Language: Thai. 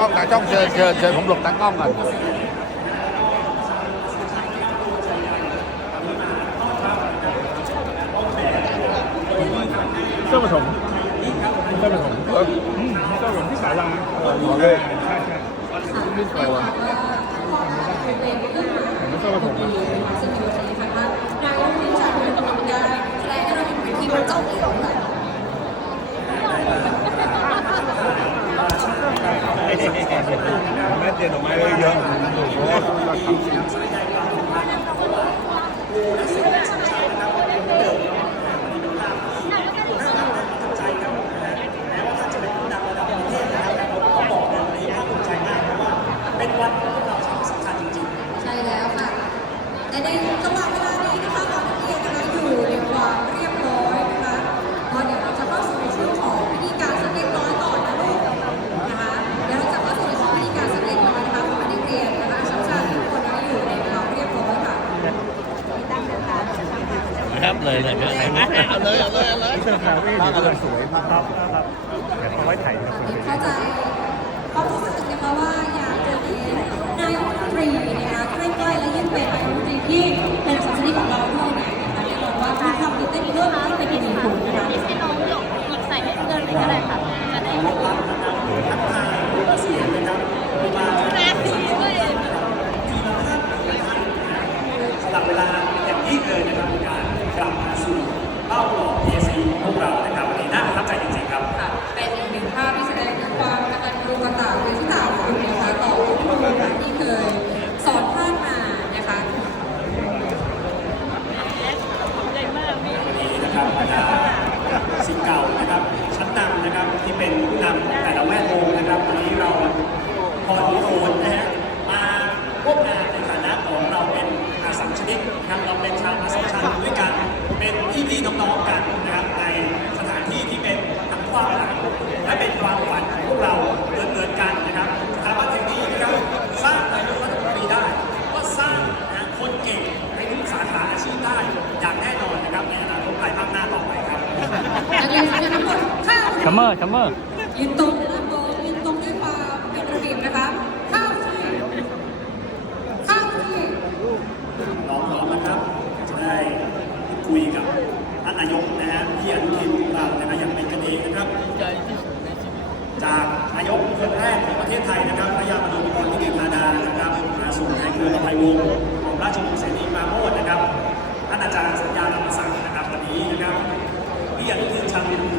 con tại trong trời trời trời cũng lục tại con rồi rất là thủng rất là thủng rất là thủng rất là thủng rất là thủng Indonesia, ครับเลยเลยเลยเลยเอาเลยเอาเลยเอาเลยเชิญครับพี่ภเพกำลังสวยภาพครับครับเดี๋ยวเขาไว้ถ่ายกับคนอื่นเข้าใจความรู้สึกนะคะว่าอยากจะเห็นนายกรัฐมนตรีนยคะใกล้ๆและยิ่งเป็นนายกรัฐมนตรีที่ เราเป็นชาวอาสาชาด้วยกัน เป็นพี่พี่น้องๆกันนะครับในสถานที่ที่เป็นทั้งความหลังและเป็นความฝันของพวกเราเกิดเหมืกันนะครับสถาบันแห่งนี้นะครับสร้างนายกรัฐมนตรีได้ ก็สร้างคนเก่งในทุกสาขาอาชีพได้อย่างแน่นอนนะครับในอนาคตภายภาคหน้าต่อไปครับ Come on, come on. ยืนตรง เทศไทยนะครับพระยามณีพรวิเกตาดานะครับมาสู่ในเครือไทยวงของราชวงศ์เสนีมาโมดนะครับท่านอาจารย์สัญญาธรรมศักดิ์นะครับวันนี้นะครับพี่อนุทินชาญวิรุ